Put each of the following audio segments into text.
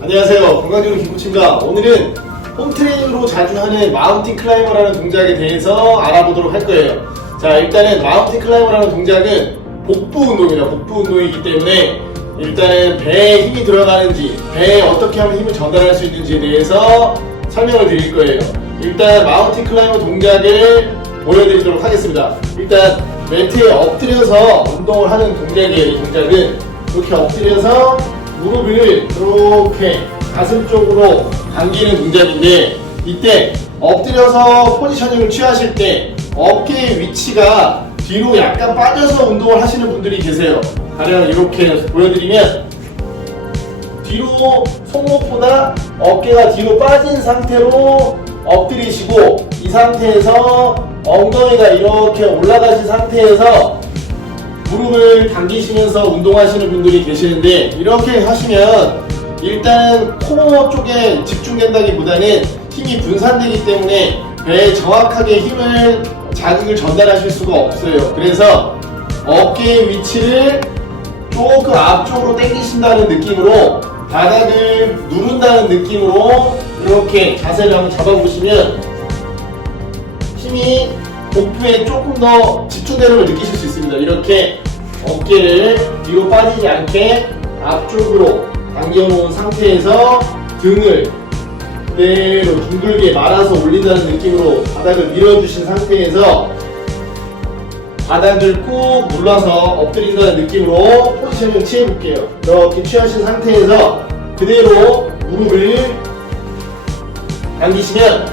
안녕하세요. 건강지로 김코치입니다. 오늘은 홈트레이닝으로 자주 하는 마운틴 클라이머라는 동작에 대해서 알아보도록 할 거예요. 자, 일단은 마운틴 클라이머라는 동작은 복부 운동이라 복부 운동이기 때문에 일단은 배에 힘이 들어가는지, 배에 어떻게 하면 힘을 전달할 수 있는지에 대해서 설명을 드릴 거예요. 일단 마운틴 클라이머 동작을 보여드리도록 하겠습니다. 일단 매트에 엎드려서 운동을 하는 동작이에요. 이 동작은 이렇게 엎드려서 무릎을 이렇게 가슴 쪽으로 당기는 동작인데 이때 엎드려서 포지셔닝을 취하실 때 어깨의 위치가 뒤로 약간 빠져서 운동을 하시는 분들이 계세요. 가령 이렇게 보여드리면 뒤로 손목보다 어깨가 뒤로 빠진 상태로 엎드리시고 이 상태에서 엉덩이가 이렇게 올라가신 상태에서 무릎을 당기시면서 운동하시는 분들이 계시는데 이렇게 하시면 일단 코어 쪽에 집중된다기보다는 힘이 분산되기 때문에 배에 정확하게 힘을 자극을 전달하실 수가 없어요. 그래서 어깨의 위치를 조금 앞쪽으로 당기신다는 느낌으로 바닥을 누른다는 느낌으로 이렇게 자세를 한번 잡아보시면 힘이 복부에 조금 더 집중되는 걸 느끼실 수 있습니다. 이렇게 어깨를 뒤로 빠지지 않게 앞쪽으로 당겨놓은 상태에서 등을 그대로 둥글게 말아서 올린다는 느낌으로 바닥을 밀어주신 상태에서 바닥을 꾹 눌러서 엎드린다는 느낌으로 포지션을 취해볼게요. 이렇게 취하신 상태에서 그대로 무릎을 당기시면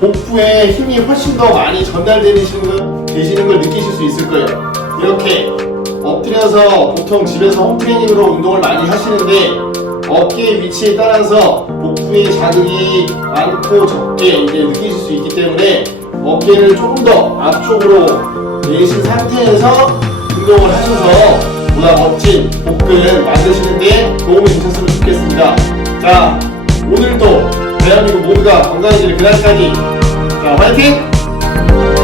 복부에 힘이 훨씬 더 많이 전달되시는 걸, 되시는 걸 느끼실 수 있을 거예요. 이렇게 엎드려서 보통 집에서 홈트레이닝으로 운동을 많이 하시는데 어깨의 위치에 따라서 복부의 자극이 많고 적게 이제 느끼실 수 있기 때문에 어깨를 조금 더 앞쪽으로 내신 상태에서 운동을 하셔서 보다 멋진 복근 만드시는 데 도움이 되셨으면 좋겠습니다. 자, 오늘도 대한민국 모두가 건강해지는 그날까지 자, 화이팅!